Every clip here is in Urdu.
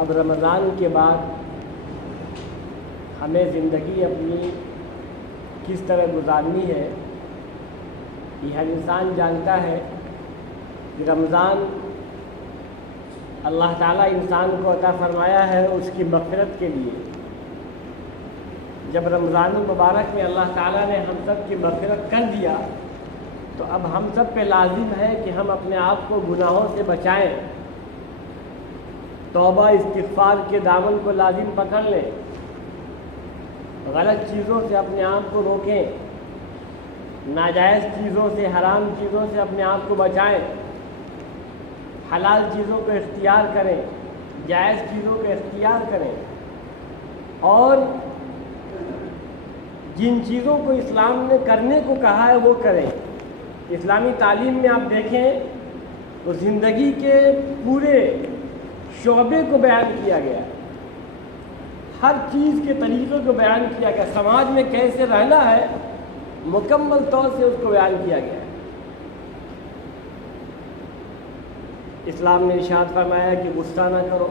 اب رمضان کے بعد ہمیں زندگی اپنی کس طرح گزارنی ہے، یہ ہر انسان جانتا ہے کہ رمضان اللہ تعالیٰ انسان کو عطا فرمایا ہے اس کی مغفرت کے لیے۔ جب رمضان المبارک میں اللہ تعالیٰ نے ہم سب کی مغفرت کر دیا تو اب ہم سب پہ لازم ہے کہ ہم اپنے آپ کو گناہوں سے بچائیں، توبہ استغفار کے دامن کو لازم پکڑ لیں، غلط چیزوں سے اپنے آپ کو روکیں، ناجائز چیزوں سے حرام چیزوں سے اپنے آپ کو بچائیں، حلال چیزوں کو اختیار کریں، جائز چیزوں کو اختیار کریں، اور جن چیزوں کو اسلام نے کرنے کو کہا ہے وہ کریں۔ اسلامی تعلیم میں آپ دیکھیں تو زندگی کے پورے شعبے کو بیان کیا گیا ہے، ہر چیز کے طریقے کو بیان کیا گیا، سماج میں کیسے رہنا ہے مکمل طور سے اس کو بیان کیا گیا ہے۔ اسلام نے ارشاد فرمایا کہ غصہ نہ کرو،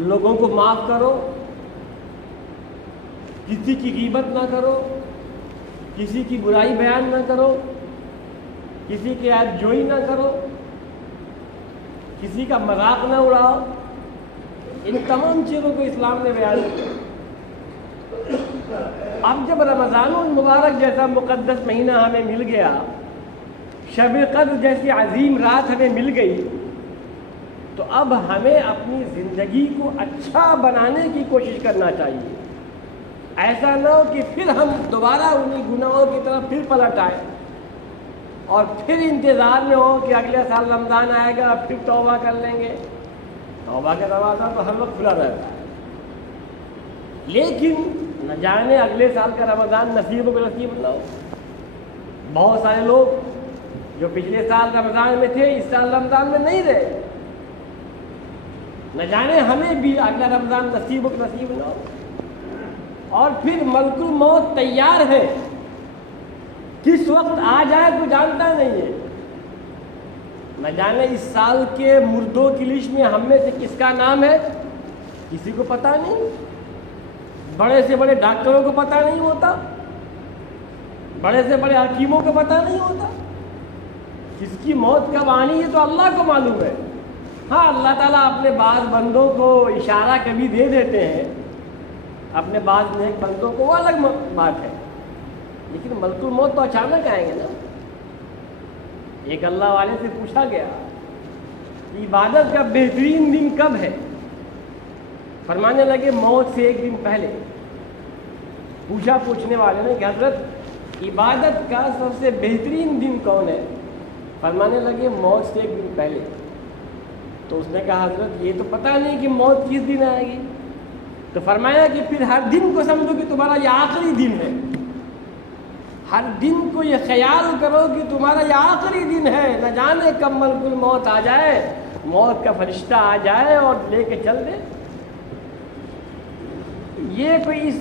لوگوں کو معاف کرو، کسی کی غیبت نہ کرو، کسی کی برائی بیان نہ کرو، کسی کی عیب جوئی نہ کرو، کسی کا مذاق نہ اڑاؤ۔ ان تمام چیزوں کو اسلام نے بیان کیا۔ اب جب رمضان المبارک جیسا مقدس مہینہ ہمیں مل گیا، شب قدر جیسی عظیم رات ہمیں مل گئی، تو اب ہمیں اپنی زندگی کو اچھا بنانے کی کوشش کرنا چاہیے۔ ایسا نہ ہو کہ پھر ہم دوبارہ انہی گناہوں کی طرف پھر پلٹ آئیں اور پھر انتظار میں ہو کہ اگلے سال رمضان آئے گا پھر توبہ کر لیں گے۔ توبہ کا دروازہ تو ہر وقت کھلا رہتا ہے، لیکن نہ جانے اگلے سال کا رمضان نصیب و نصیب نہ ہو۔ بہت سارے لوگ جو پچھلے سال رمضان میں تھے اس سال رمضان میں نہیں رہے، نہ جانے ہمیں بھی اگلا رمضان نصیب و نصیب نہ ہو، اور پھر ملک الموت تیار ہے، کس وقت آ جائے کوئی جانتا نہیں ہے۔ نہ جانے اس سال کے مردوں کی لسٹ میں ہم میں سے کس کا نام ہے، کسی کو پتہ نہیں۔ بڑے سے بڑے ڈاکٹروں کو پتہ نہیں ہوتا، بڑے سے بڑے حکیموں کو پتہ نہیں ہوتا، کس کی موت کب آنی ہے تو اللہ کو معلوم ہے۔ ہاں، اللہ تعالیٰ اپنے بعض بندوں کو اشارہ کبھی دے دیتے ہیں، اپنے بعض نیک بندوں کو، وہ الگ بات ہے، لیکن ملک الموت تو اچانک آئیں گے نا۔ ایک اللہ والے سے پوچھا گیا عبادت کا بہترین دن کب ہے، فرمانے لگے موت سے ایک دن پہلے۔ پوچھا پوچھنے والے نے کہ حضرت عبادت کا سب سے بہترین دن کون ہے، فرمانے لگے موت سے ایک دن پہلے۔ تو اس نے کہا حضرت یہ تو پتہ نہیں کہ موت کس دن آئے گی، تو فرمایا کہ پھر ہر دن کو سمجھو کہ تمہارا یہ آخری دن ہے، ہر دن کو یہ خیال کرو کہ تمہارا یہ آخری دن ہے، نہ جانے کب ملک الموت آ جائے، موت کا فرشتہ آ جائے اور لے کے چل دے۔ یہ کوئی اس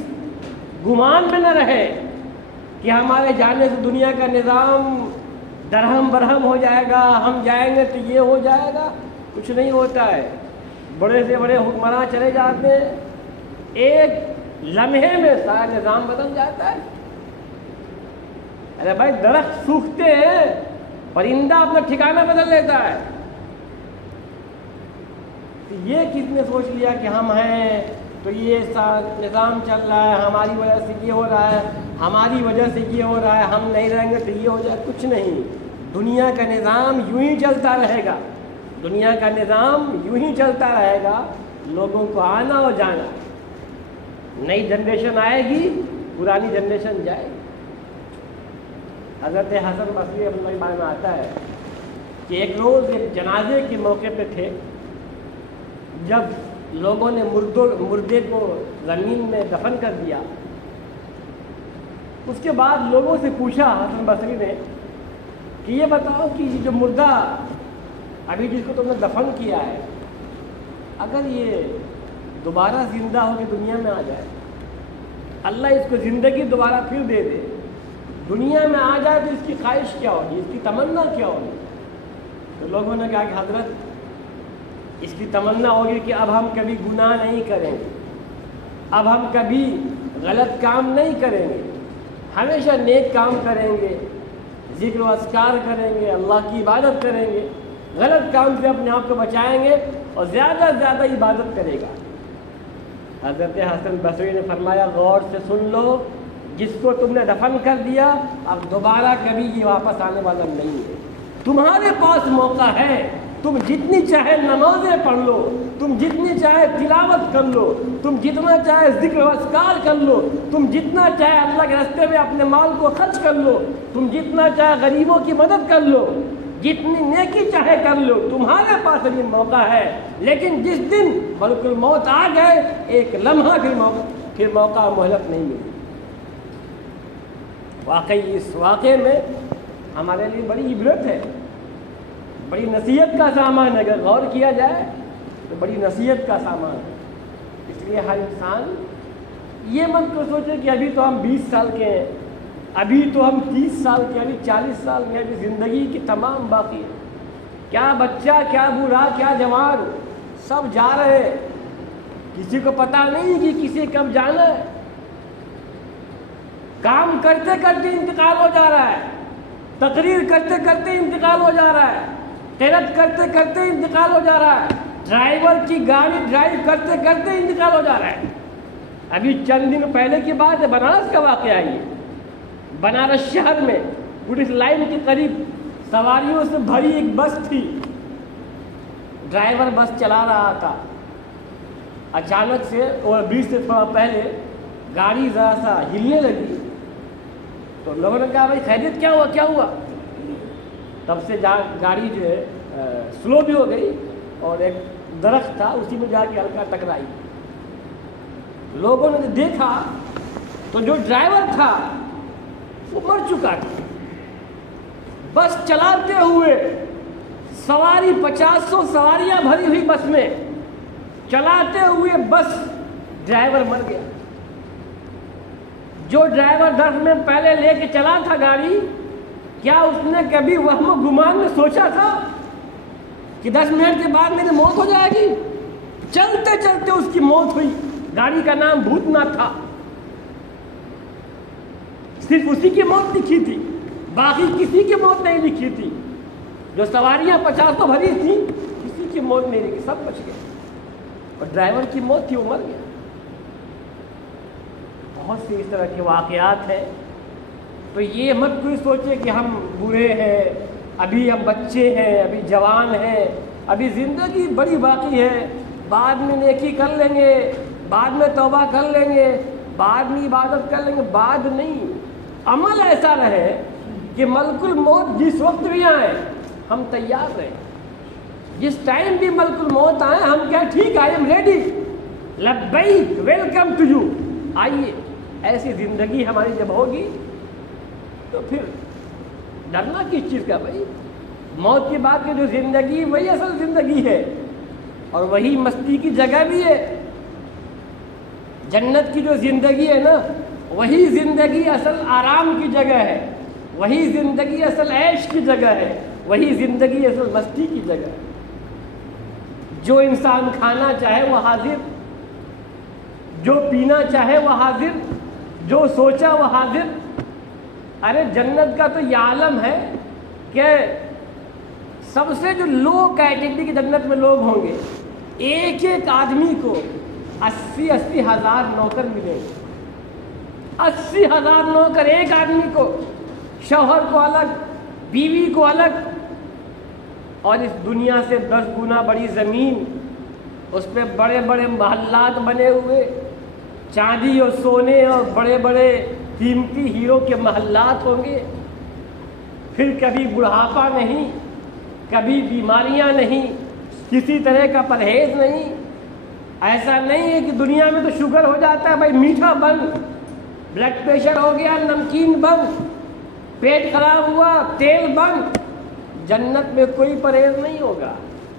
گمان میں نہ رہے کہ ہمارے جانے سے دنیا کا نظام درہم برہم ہو جائے گا، ہم جائیں گے تو یہ ہو جائے گا، کچھ نہیں ہوتا ہے۔ بڑے سے بڑے حکمراں چلے جاتے ہیں، ایک لمحے میں سارا نظام بدل جاتا ہے۔ ارے بھائی درخت سوکھتے ہیں، پرندہ اپنا ٹھکانہ بدل لیتا ہے۔ یہ کس نے سوچ لیا کہ ہم ہیں تو یہ نظام چل رہا ہے، ہماری وجہ سے یہ ہو رہا ہے، ہماری وجہ سے یہ ہو رہا ہے، ہم نہیں رہیں گے تو یہ ہو جائے؟ کچھ نہیں، دنیا کا نظام یوں ہی چلتا رہے گا، دنیا کا نظام یوں ہی چلتا رہے گا، لوگوں کو آنا اور جانا۔ نئی جنریشن آئے گی، پرانی جنریشن جائے گی۔ حضرت حسن بصری رحمۃ اللہ علیہ میں آتا ہے کہ ایک روز ایک جنازے کے موقع پہ تھے، جب لوگوں نے مردے کو زمین میں دفن کر دیا، اس کے بعد لوگوں سے پوچھا حسن بصری نے کہ یہ بتاؤ کہ جو مردہ ابھی جس کو تم نے دفن کیا ہے، اگر یہ دوبارہ زندہ ہو کے دنیا میں آ جائے، اللہ اس کو زندگی دوبارہ پھر دے دے، دنیا میں آ جائے تو اس کی خواہش کیا ہوگی، اس کی تمنا کیا ہوگی؟ تو لوگوں نے کہا کہ حضرت اس کی تمنا ہوگی کہ اب ہم کبھی گناہ نہیں کریں گے، اب ہم کبھی غلط کام نہیں کریں گے، ہمیشہ نیک کام کریں گے، ذکر و اذکار کریں گے، اللہ کی عبادت کریں گے، غلط کام سے اپنے آپ کو بچائیں گے اور زیادہ سے زیادہ عبادت کرے گا۔ حضرت حسن بصری نے فرمایا غور سے سن لو، جس کو تم نے دفن کر دیا اب دوبارہ کبھی یہ واپس آنے والا نہیں ہے۔ تمہارے پاس موقع ہے، تم جتنی چاہے نمازیں پڑھ لو، تم جتنی چاہے تلاوت کر لو، تم جتنا چاہے ذکر و اذکار کر لو، تم جتنا چاہے اللہ کے راستے میں اپنے مال کو خرچ کر لو، تم جتنا چاہے غریبوں کی مدد کر لو، جتنی نیکی چاہے کر لو، تمہارے پاس ابھی موقع ہے۔ لیکن جس دن ملک الموت آ گئے ایک لمحہ پھر موقع مہلت نہیں ملی۔ واقعی اس واقعے میں ہمارے لیے بڑی عبرت ہے، بڑی نصیحت کا سامان ہے۔ اگر غور کیا جائے تو بڑی نصیحت کا سامان ہے۔ اس لیے ہر انسان یہ مت کو سوچے کہ ابھی تو ہم 20 سال کے ہیں، ابھی تو ہم 30 سال کے، ابھی 40 سال کے، ابھی زندگی کی تمام باقی ہے۔ کیا بچہ، کیا بوڑھا، کیا جوان، سب جا رہے ہیں، کسی کو پتہ نہیں کہ کسی کب جانا ہے۔ کام کرتے کرتے انتقال ہو جا رہا ہے، تقریر کرتے کرتے انتقال ہو جا رہا ہے، قرأت کرتے کرتے انتقال ہو جا رہا ہے، ڈرائیور کی گاڑی ڈرائیو کرتے کرتے انتقال ہو جا رہا ہے۔ ابھی چند دن پہلے کی بات ہے، بنارس کا واقعہ ہے۔ بنارس شہر میں پولیس لائن کے قریب سواریوں سے بھری ایک بس تھی، ڈرائیور بس چلا رہا تھا، اچانک سے اور برج سے تھوڑا پہلے گاڑی ذرا سا ہلنے لگی، تو لوگوں نے کہا بھائی خیریت کیا ہوا کیا ہوا؟ تب سے گاڑی جو ہے سلو بھی ہو گئی اور ایک درخت تھا اسی میں جا کے ہلکا ٹکرائی۔ لوگوں نے دیکھا تو جو ڈرائیور تھا وہ مر چکا تھا۔ بس چلاتے ہوئے سواری 50 سواریاں بھری ہوئی بس میں چلاتے ہوئے بس ڈرائیور مر گیا۔ جو ڈرائیور 10 منٹ پہلے لے کے چلا تھا گاڑی، کیا اس نے کبھی وہم و گمان میں سوچا تھا کہ 10 منٹ کے بعد میری موت ہو جائے گی؟ چلتے چلتے اس کی موت ہوئی۔ گاڑی کا نام بھوتناتھ تھا، صرف اسی کی موت لکھی تھی، باقی کسی کی موت نہیں لکھی تھی۔ جو سواریاں 50 تو بھری تھیں کسی کی موت نہیں لکھی، سب بچ گئے، اور ڈرائیور کی موت تھی، وہ مر گیا۔ بہت سے اس طرح کے واقعات ہیں۔ تو یہ مت کوئی سوچے کہ ہم بوڑھے ہیں، ابھی ہم بچے ہیں، ابھی جوان ہیں، ابھی زندگی بڑی باقی ہے، بعد میں نیکی کر لیں گے، بعد میں توبہ کر لیں گے، بعد میں عبادت کر لیں گے۔ بعد نہیں، عمل ایسا رہے کہ ملک الموت جس وقت بھی آئے ہم تیار رہیں، جس ٹائم بھی ملک الموت آئے ہم کیا ٹھیک، آئی ایم ریڈی، لبیک، ویلکم ٹو یو، آئیے۔ ایسی زندگی ہماری جب ہوگی تو پھر ڈرنا کس چیز کا بھائی؟ موت کی بات کی جو زندگی وہی اصل زندگی ہے، اور وہی مستی کی جگہ بھی ہے۔ جنت کی جو زندگی ہے نا، وہی زندگی اصل آرام کی جگہ ہے، وہی زندگی اصل عیش کی جگہ ہے، وہی زندگی اصل مستی کی جگہ ہے۔ جو انسان کھانا چاہے وہ حاضر، جو پینا چاہے وہ حاضر، جو سوچا وہ حاضر۔ ارے جنت کا تو یہ عالم ہے کہ سب سے جو لو کیٹیگری کی جنت میں لوگ ہوں گے، ایک ایک آدمی کو 80 ہزار نوکر ملیں گے، 80 ہزار نوکر ایک آدمی کو، شوہر کو الگ، بیوی کو الگ، اور اس دنیا سے 10 گنا بڑی زمین، اس پہ بڑے بڑے محلات بنے ہوئے، چاندی اور سونے اور بڑے بڑے قیمتی ہیروں کے محلات ہوں گے۔ پھر کبھی بڑھاپا نہیں، کبھی بیماریاں نہیں، کسی طرح کا پرہیز نہیں۔ ایسا نہیں ہے کہ دنیا میں تو شوگر ہو جاتا ہے بھائی میٹھا بند، بلڈ پریشر ہو گیا نمکین بند، پیٹ خراب ہوا تیل بند۔ جنت میں کوئی پرہیز نہیں ہوگا،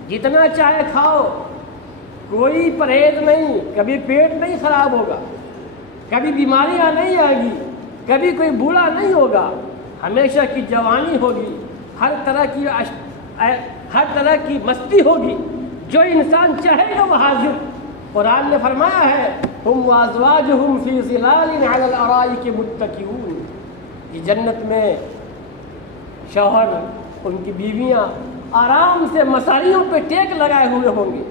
جتنا چاہے کھاؤ، کوئی پرہیز نہیں، کبھی پیٹ نہیں خراب ہوگا، کبھی بیماریاں نہیں آئے گی، کبھی کوئی بوڑھا نہیں ہوگا، ہمیشہ کی جوانی ہوگی، ہر طرح کی مستی ہوگی، جو انسان چاہے گا وہ حاضر. قرآن نے فرمایا ہے ہم وازواجہم فی ظلال علی الارائک متکئون، کہ جنت میں شوہر ان کی بیویاں آرام سے مساریوں پہ ٹیک لگائے ہوئے ہوں گے،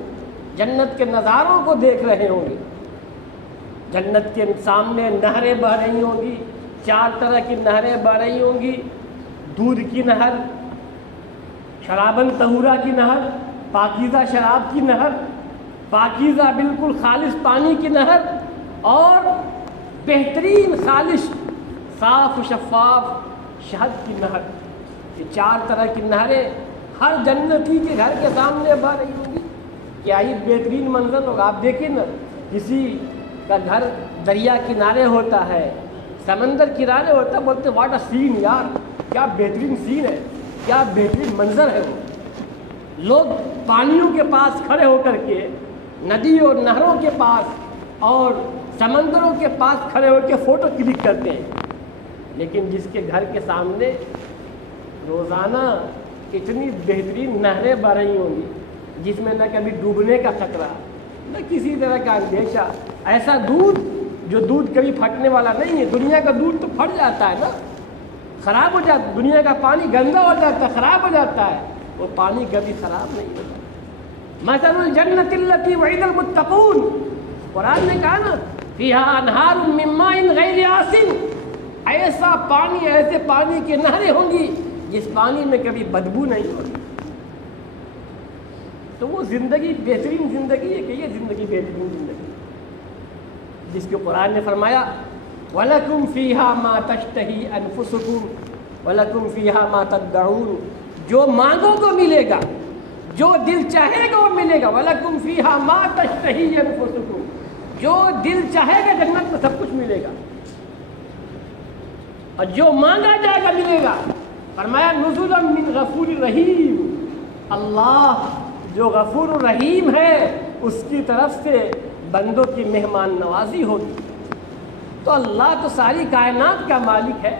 جنت کے نظاروں کو دیکھ رہے ہوں گے. جنت کے سامنے نہریں بہہ رہی ہوں گی، 4 طرح کی نہریں بہہ رہی ہوں گی. دودھ کی نہر، شرابن طہورا کی نہر، پاکیزہ شراب کی نہر، پاکیزہ بالکل خالص پانی کی نہر، اور بہترین خالص صاف و شفاف شہد کی نہر. یہ 4 طرح کی نہریں ہر جنتی کے گھر کے سامنے بہہ رہی ہوں گی. کیا ہی بہترین منظر ہوگا. آپ دیکھیں نا، کسی کا گھر دریا کنارے ہوتا ہے، سمندر کنارے ہوتا ہے، بولتے واٹ اے سین یار، کیا بہترین سین ہے، کیا بہترین منظر ہے. وہ لوگ پانیوں کے پاس کھڑے ہو کر کے، ندی اور نہروں کے پاس اور سمندروں کے پاس کھڑے ہو کے فوٹو کلک کرتے ہیں. لیکن جس کے گھر کے سامنے روزانہ اتنی بہترین نہریں بہ رہی ہوں گی جس میں نہ کبھی ڈوبنے کا خطرہ، نہ کسی طرح کا اندیشہ، ایسا دودھ جو دودھ کبھی پھٹنے والا نہیں ہے. دنیا کا دودھ تو پھٹ جاتا ہے نا، خراب ہو جاتا ہے. دنیا کا پانی گندا ہو جاتا ہے، خراب ہو جاتا ہے. وہ پانی کبھی خراب نہیں ہوتا. مثل الجنت التی وعد المتقون، قرآن نے کہا نا فیہا انہار من ماء غیر آسن، ایسا پانی، ایسے پانی کی نہریں ہوں گی جس پانی میں کبھی بدبو نہیں ہوگی. تو وہ زندگی بہترین زندگی ہے کہ یہ زندگی بہترین زندگی جس کے قرآن نے فرمایا وَلَكُمْ فِيهَا مَا تَشْتَهِي أَنفُسُكُمْ وَلَكُمْ فِيهَا مَا تَدَّعُونَ. جو مانگو گو ملے گا، جو دل چاہے گا وہ ملے گا. وَلَكُمْ فِيهَا مَا تَشْتَهِي أَنفُسُكُمْ، جو دل چاہے گا جنت میں سب کچھ ملے گا، اور جو مانگا جائے گا ملے گا. فرمایا نزلا من غفور رحیم، اللہ جو غفور الرحیم ہے اس کی طرف سے بندوں کی مہمان نوازی ہوگی. تو اللہ تو ساری کائنات کا مالک ہے،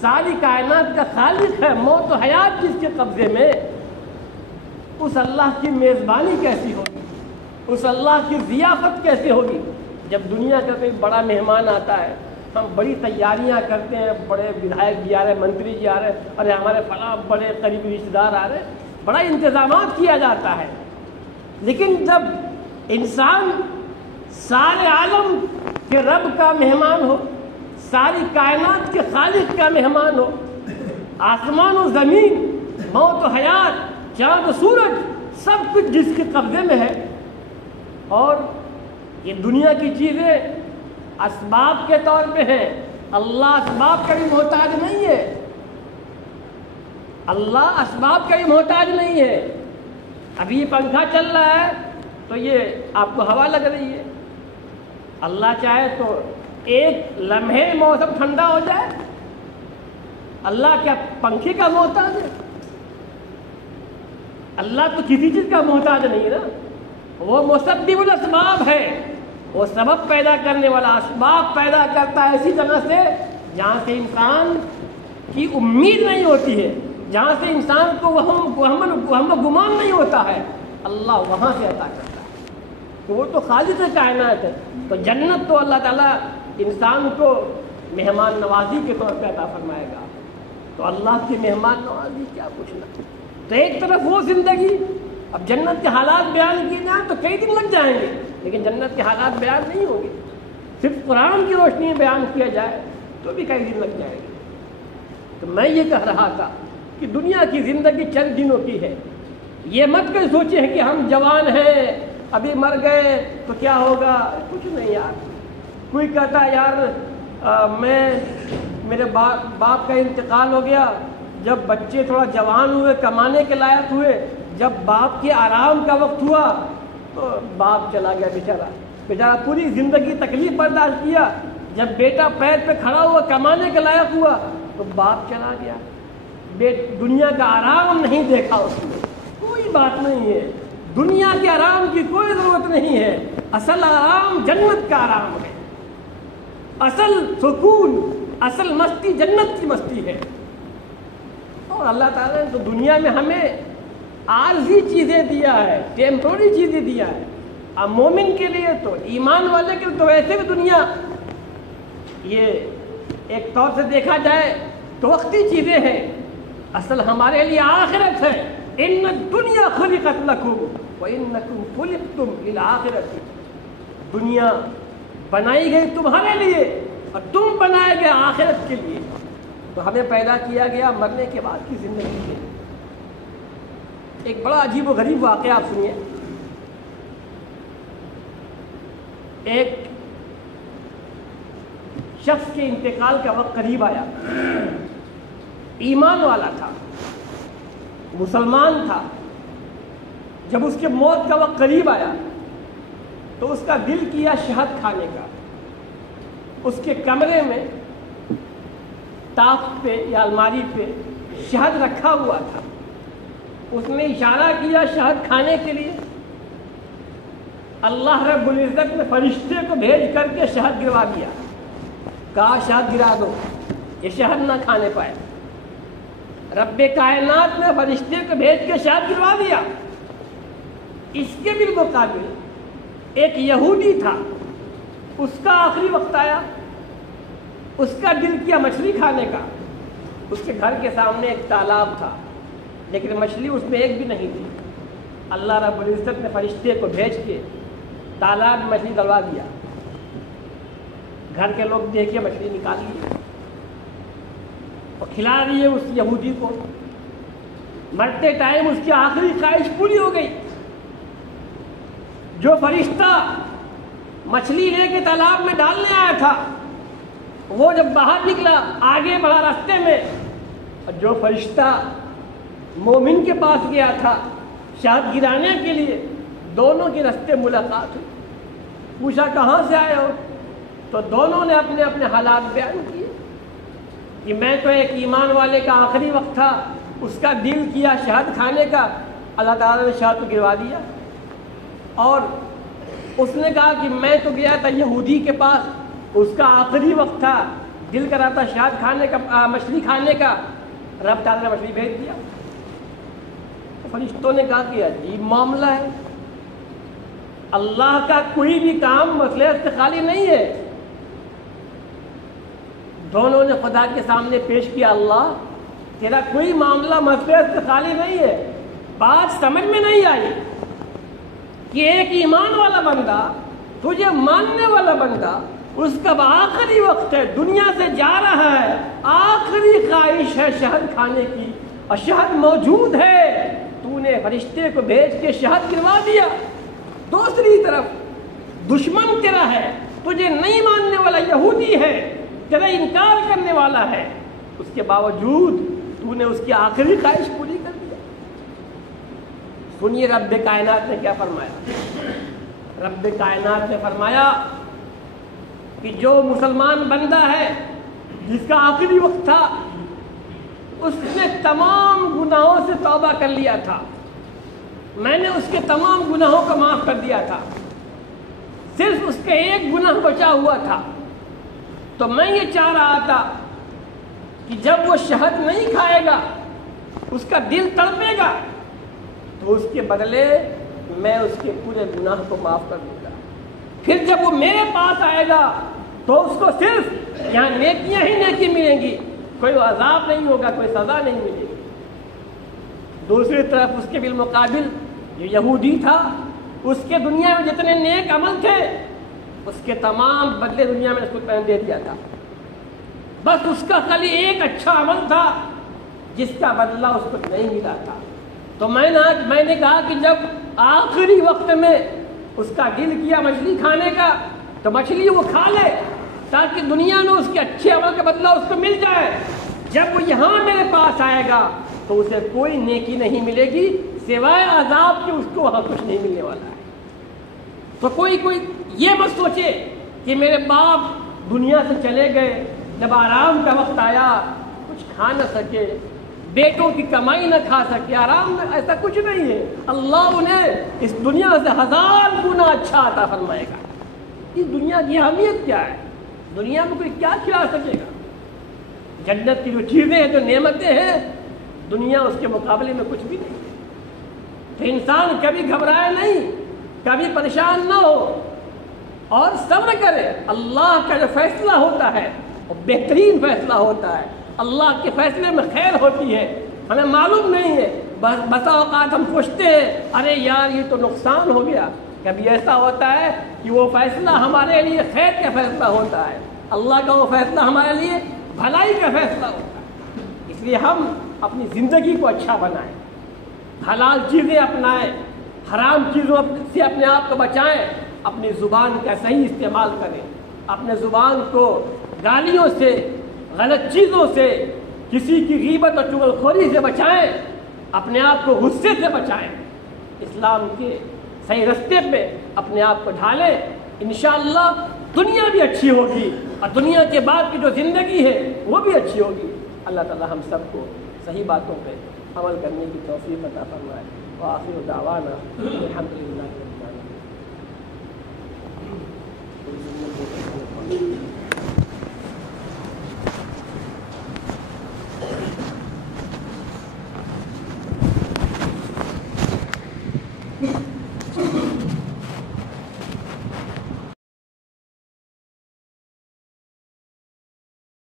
ساری کائنات کا خالق ہے. موت و حیات جس کے قبضے میں، اس اللہ کی میزبانی کیسی ہوگی، اس اللہ کی ضیافت کیسے ہوگی. جب دنیا کا کوئی بڑا مہمان آتا ہے ہم بڑی تیاریاں کرتے ہیں، بڑے ودھائک جی آ رہے، منتری جی آ رہے، ارے ہمارے فلاں بڑے قریبی رشتے دار آ رہے، بڑا انتظامات کیا جاتا ہے. لیکن جب انسان سارے عالم کے رب کا مہمان ہو، ساری کائنات کے خالق کا مہمان ہو، آسمان و زمین، موت و حیات، چاند و سورج، سب کچھ جس کے قبضے میں ہے، اور یہ دنیا کی چیزیں اسباب کے طور پہ ہیں. اللہ اسباب کا بھی محتاج نہیں ہے، اللہ اسباب کا بھی محتاج نہیں ہے. ابھی یہ پنکھا چل رہا ہے تو یہ آپ کو ہوا لگ رہی ہے. اللہ چاہے تو ایک لمحے موسم ٹھنڈا ہو جائے. اللہ کیا پنکھے کا محتاج ہے؟ اللہ تو کسی چیز کا محتاج نہیں ہے نا. وہ مسبب الاسباب ہے، وہ سبب پیدا کرنے والا، اسباب پیدا کرتا ہے ایسی جگہ سے جہاں سے انسان کی امید نہیں ہوتی ہے، جہاں سے انسان کو وہم گمان نہیں ہوتا ہے، اللہ وہاں سے عطا کرتا ہے. تو وہ تو خالق کائنات ہے. تو جنت تو اللہ تعالیٰ انسان کو مہمان نوازی کے طور پہ عطا فرمائے گا. تو اللہ کی مہمان نوازی کیا پوچھنا. تو ایک طرف وہ زندگی، اب جنت کے حالات بیان کیے جائیں تو کئی دن لگ جائیں گے، لیکن جنت کے حالات بیان نہیں ہوں گے. صرف قرآن کی روشنی میں بیان کیا جائے تو بھی کئی دن لگ جائیں گے. تو میں یہ کہہ رہا تھا کہ دنیا کی زندگی چند دنوں کی ہے. یہ مت کر سوچے کہ ہم جوان ہیں، ابھی مر گئے تو کیا ہوگا. کچھ نہیں یار. کوئی کہتا ہے یار میرے باپ کا انتقال ہو گیا، جب بچے تھوڑا جوان ہوئے، کمانے کے لائق ہوئے، جب باپ کے آرام کا وقت ہوا تو باپ چلا گیا بیچارہ پوری زندگی تکلیف برداشت کیا. جب بیٹا پیر پہ کھڑا ہوا، کمانے کے لائق ہوا تو باپ چلا گیا. دنیا کا آرام نہیں دیکھا اس نے. کوئی بات نہیں ہے، دنیا کے آرام کی کوئی ضرورت نہیں ہے. اصل آرام جنت کا آرام ہے، اصل سکون، اصل مستی جنت کی مستی ہے. اور اللہ تعالیٰ نے تو دنیا میں ہمیں عارضی چیزیں دیا ہے، ٹیمپرری چیزیں دیا ہے. اب مومن کے لیے تو، ایمان والے کے لیے تو ویسے بھی دنیا یہ ایک طور سے دیکھا جائے تو وقتی چیزیں ہیں، اصل ہمارے لیے آخرت ہے. ان الدنیا خلقت لکم وانکم خلقتم للآخرۃ. دنیا بنائی گئی تمہارے لیے اور تم بنائے گئے آخرت کے لیے. تو ہمیں پیدا کیا گیا مرنے کے بعد کی زندگی کے. ایک بڑا عجیب و غریب واقعہ آپ سنیے. ایک شخص کے انتقال کا وقت قریب آیا، ایمان والا تھا، مسلمان تھا. جب اس کے موت کا وقت قریب آیا تو اس کا دل کیا شہد کھانے کا. اس کے کمرے میں طاق پہ یا الماری پہ شہد رکھا ہوا تھا. اس نے اشارہ کیا شہد کھانے کے لیے. اللہ رب العزت نے فرشتے کو بھیج کر کے شہد گروا دیا. کہا شہد گرا دو، یہ شہد نہ کھانے پائے. رب کائنات نے فرشتے کو بھیج کے شہد گروا دیا. اس کے بالمقابل ایک یہودی تھا، اس کا آخری وقت آیا، اس کا دل کیا مچھلی کھانے کا. اس کے گھر کے سامنے ایک تالاب تھا لیکن مچھلی اس میں ایک بھی نہیں تھی. اللہ رب العزت نے فرشتے کو بھیج کے تالاب میں مچھلی ڈلوا دیا. گھر کے لوگ دیکھ کے مچھلی نکال لی اور کھلا رہی ہے اس یہودی کو. مرتے ٹائم اس کی آخری خواہش پوری ہو گئی. جو فرشتہ مچھلی لے کے تالاب میں ڈالنے آیا تھا وہ جب باہر نکلا آگے بڑھا راستے میں، اور جو فرشتہ مومن کے پاس گیا تھا شہد گرانے کے لیے، دونوں کے راستے ملاقات ہوئی. پوچھا کہاں سے آئے ہو؟ تو دونوں نے اپنے اپنے حالات بیان کیے کہ میں تو ایک ایمان والے کا آخری وقت تھا، اس کا دل کیا شہد کھانے کا، اللہ تعالیٰ نے شہد کو گروا دیا. اور اس نے کہا کہ میں تو گیا تھا یہودی کے پاس، اس کا آخری وقت تھا، دل کر رہا تھا شہد کھانے کا، مچھلی کھانے کا، رب تعالیٰ نے مچھلی بھیج دیا. فرشتوں نے کہا کہ عجیب معاملہ ہے، اللہ کا کوئی بھی کام مصلحت سے خالی نہیں ہے. دونوں نے خدا کے سامنے پیش کیا، اللہ تیرا کوئی معاملہ مصلحت سے خالی نہیں ہے. بات سمجھ میں نہیں آئی کہ ایک ایمان والا بندہ، تجھے ماننے والا بندہ، اس کا آخری وقت ہے، دنیا سے جا رہا ہے، آخری خواہش ہے شہد کھانے کی، اور شہد موجود ہے، تو نے فرشتے کو بھیج کے شہد گروا دیا. دوسری طرف دشمن تیرا ہے، تجھے نہیں ماننے والا یہودی ہے، تیرا انکار کرنے والا ہے، اس کے باوجود تو نے اس کی آخری خواہش پوری کر دیا. سنیے رب کائنات نے کیا فرمایا. رب کائنات نے فرمایا کہ جو مسلمان بندہ ہے جس کا آخری وقت تھا، اس نے تمام گناہوں سے توبہ کر لیا تھا، میں نے اس کے تمام گناہوں کو معاف کر دیا تھا، صرف اس کا ایک گناہ بچا ہوا تھا. تو میں یہ چاہ رہا تھا کہ جب وہ شہد نہیں کھائے گا، اس کا دل تڑپے گا، تو اس کے بدلے میں اس کے پورے گناہ کو معاف کر دوں گا. پھر جب وہ میرے پاس آئے گا تو اس کو صرف یہاں نیکیاں ہی نیکی ملیں گی، کوئی عذاب نہیں ہوگا، کوئی سزا نہیں ملے گی. دوسری طرف اس کے بالمقابل جو یہودی تھا، اس کے دنیا میں جتنے نیک عمل تھے اس کے تمام بدلے دنیا میں اس کو دے دیا تھا. بس اس کا خالی ایک اچھا عمل تھا جس کا بدلہ اس کو نہیں ملا تھا. تو میں نے کہا کہ جب آخری وقت میں اس کا دل کیا مچھلی کھانے کا، تو مچھلی وہ کھا لے تاکہ دنیا میں اس کے اچھے عمل کا بدلہ اس کو مل جائے. جب وہ یہاں میرے پاس آئے گا تو اسے کوئی نیکی نہیں ملے گی سوائے عذاب کے، اس کو وہاں کچھ نہیں ملنے والا ہے. تو کوئی یہ مت سوچے کہ میرے باپ دنیا سے چلے گئے، جب آرام کا وقت آیا کچھ کھا نہ سکے، بیٹوں کی کمائی نہ کھا سکے، آرام میں، ایسا کچھ نہیں ہے. اللہ انہیں اس دنیا سے 1000 گنا اچھا عطا فرمائے گا. اس دنیا کی اہمیت کیا ہے؟ دنیا میں کوئی کیا کھلا سکے گا؟ جنت کی جو چیزیں ہیں، جو نعمتیں ہیں، دنیا اس کے مقابلے میں کچھ بھی نہیں ہے. تو انسان کبھی گھبرائے نہیں، کبھی پریشان نہ ہو اور صبر کرے۔ اللہ کا جو فیصلہ ہوتا ہے وہ بہترین فیصلہ ہوتا ہے، اللہ کے فیصلے میں خیر ہوتی ہے۔ ہمیں معلوم نہیں ہے، بسا اوقات ہم پوچھتے ہیں ارے یار یہ تو نقصان ہو گیا، کبھی ایسا ہوتا ہے کہ وہ فیصلہ ہمارے لیے خیر کا فیصلہ ہوتا ہے، اللہ کا وہ فیصلہ ہمارے لیے بھلائی کا فیصلہ ہوتا ہے۔ اس لیے ہم اپنی زندگی کو اچھا بنائیں، حلال چیزیں اپنائیں، حرام چیزوں سے اپنے آپ کو بچائیں، اپنی زبان کا صحیح استعمال کریں، اپنے زبان کو گالیوں سے، غلط چیزوں سے، کسی کی غیبت اور چغلخوری سے بچائیں، اپنے آپ کو غصے سے بچائیں، اسلام کے صحیح راستے پہ اپنے آپ کو ڈھالیں۔ انشاءاللہ دنیا بھی اچھی ہوگی اور دنیا کے بعد کی جو زندگی ہے وہ بھی اچھی ہوگی۔ اللہ تعالی ہم سب کو صحیح باتوں پہ عمل کرنے کی توفیق عطا فرمائے۔ وآخر دعوانا الحمدللہ۔